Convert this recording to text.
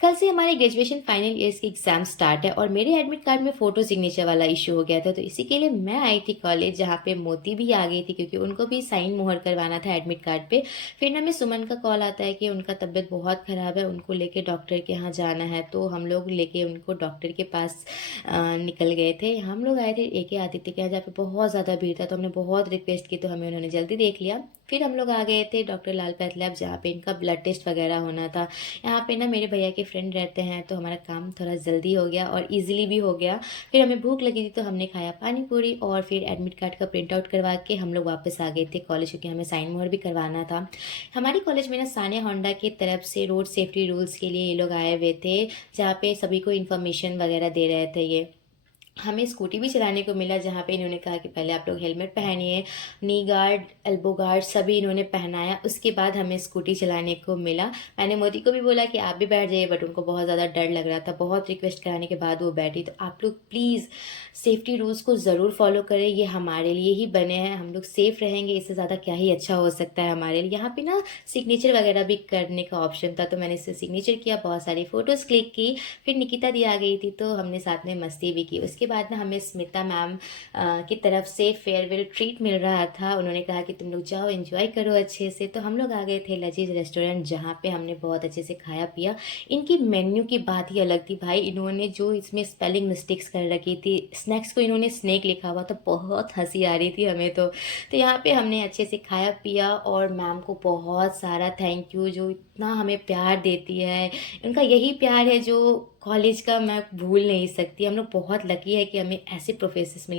कल से हमारे ग्रेजुएशन फाइनल ईयर्स के एग्ज़ाम स्टार्ट है और मेरे एडमिट कार्ड में फ़ोटो सिग्नेचर वाला इशू हो गया था। तो इसी के लिए मैं आई थी कॉलेज, जहाँ पे मोती भी आ गई थी क्योंकि उनको भी साइन मोहर करवाना था एडमिट कार्ड पे। फिर ना हमें सुमन का कॉल आता है कि उनका तबीयत बहुत ख़राब है, उनको लेके डॉक्टर के यहाँ जाना है। तो हम लोग लेके उनको डॉक्टर के पास निकल गए थे। हम लोग आए थे ए के आदित्य के यहाँ, जहाँ पे बहुत ज़्यादा भीड़ था। तो हमने बहुत रिक्वेस्ट की तो हमें उन्होंने जल्दी देख लिया। फिर हम लोग आ गए थे डॉक्टर लाल पैथ लैब, जहाँ पे इनका ब्लड टेस्ट वगैरह होना था। यहाँ पे ना मेरे भैया के फ्रेंड रहते हैं, तो हमारा काम थोड़ा जल्दी हो गया और इजीली भी हो गया। फिर हमें भूख लगी थी तो हमने खाया पानी पूरी, और फिर एडमिट कार्ड का प्रिंट आउट करवा के हम लोग वापस आ गए थे कॉलेज, क्योंकि हमें साइन मोहर भी करवाना था। हमारी कॉलेज में ना सानिया होंडा की तरफ से रोड सेफ्टी रूल्स के लिए ये लोग आए हुए थे, जहाँ पे सभी को इन्फॉर्मेशन वगैरह दे रहे थे। ये हमें स्कूटी भी चलाने को मिला, जहाँ पे इन्होंने कहा कि पहले आप लोग हेलमेट पहनिए, नी गार्ड, एल्बो गार्ड सभी इन्होंने पहनाया। उसके बाद हमें स्कूटी चलाने को मिला। मैंने मोदी को भी बोला कि आप भी बैठ जाइए, बट उनको बहुत ज़्यादा डर लग रहा था। बहुत रिक्वेस्ट कराने के बाद वो बैठी। तो आप लोग प्लीज़ सेफ्टी रूल्स को ज़रूर फॉलो करें, ये हमारे लिए ही बने हैं। हम लोग सेफ़ रहेंगे, इससे ज़्यादा क्या ही अच्छा हो सकता है हमारे लिए। यहाँ पे ना सिग्नेचर वगैरह भी करने का ऑप्शन था, तो मैंने इससे सिग्नेचर किया, बहुत सारी फ़ोटोज़ क्लिक की। फिर निकिता दी आ गई थी, तो हमने साथ में मस्ती भी की। उसके बाद ना हमें स्मिता मैम की तरफ से फेयरवेल ट्रीट मिल रहा था। उन्होंने कहा कि तुम लोग जाओ एंजॉय करो अच्छे से। तो हम लोग आ गए थे लजीज रेस्टोरेंट, जहाँ पे हमने बहुत अच्छे से खाया पिया। इनकी मेन्यू की बात ही अलग थी भाई। इन्होंने जो इसमें स्पेलिंग मिस्टेक्स कर रखी थी, स्नैक्स को इन्होंने स्नैक लिखा हुआ, तो बहुत हंसी आ रही थी हमें तो यहाँ पे हमने अच्छे से खाया पिया, और मैम को बहुत सारा थैंक यू, जो इतना हमें प्यार देती है। उनका यही प्यार है जो कॉलेज का मैं भूल नहीं सकती। हम लोग बहुत लकी है कि हमें ऐसे प्रोफेसर्स मिले।